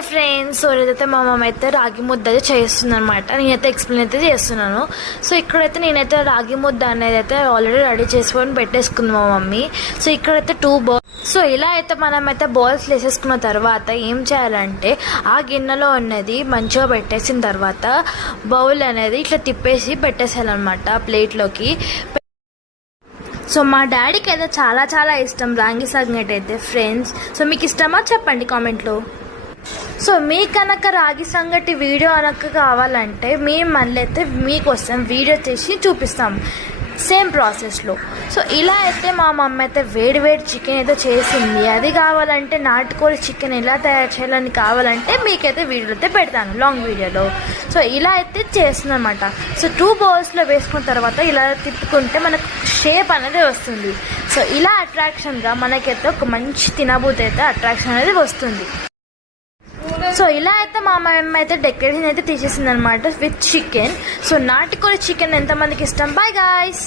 Hi friends so ఏదైతే మా మమ్మ అయితే రాగి ముద్ద అయితే చేస్తుంది అనమాట నేనైతే ఎక్స్ప్లెయిన్ అయితే చేస్తున్నాను. సో ఇక్కడైతే నేనైతే రాగి ముద్ద అనేది అయితే ఆల్రెడీ రెడీ చేసుకొని పెట్టేసుకుంది మా మమ్మీ. సో ఇక్కడైతే టూ బాల్స్ సో ఇలా అయితే మనం అయితే బాల్స్ వేసేసుకున్న తర్వాత ఏం చేయాలంటే ఆ గిన్నెలో ఉన్నది మంచిగా పెట్టేసిన తర్వాత బౌల్ అనేది ఇట్లా తిప్పేసి పెట్టేసేయాలన్నమాట ప్లేట్లోకి సో మా డాడీకి అయితే చాలా చాలా ఇష్టం రాంగి సంగటి అయితే ఫ్రెండ్స్ సో మీకు ఇష్టమా? చెప్పండి కామెంట్లో సో మీ కనుక రాగి సంగటి వీడియో అనక కావాలంటే మేము మళ్ళీ అయితే మీకోసం వీడియో చేసి చూపిస్తాం. సేమ్ ప్రాసెస్లో సో ఇలా అయితే మా మమ్మీ అయితే వేడి వేడి చికెన్ అయితే చేసింది. అది కావాలంటే నాటుకోడి చికెన్ ఎలా తయారు చేయాలని కావాలంటే మీకైతే వీడియో అయితే పెడతాను లాంగ్ వీడియోలో సో ఇలా అయితే చేస్తుంది అనమాట సో టూ బౌల్స్లో వేసుకున్న తర్వాత ఇలా తిప్పుకుంటే మనకు షేప్ అనేది వస్తుంది. సో ఇలా అట్రాక్షన్గా మనకైతే ఒక మంచి తినబూతి అయితే అట్రాక్షన్ అనేది వస్తుంది. సో ఇలా అయితే మా మమ్మ అయితే డెకరేషన్ అయితే తీసేసింది అనమాట విత్ చికెన్ సో నాటుకోడి చికెన్ ఎంతమందికి ఇష్టం? Bye guys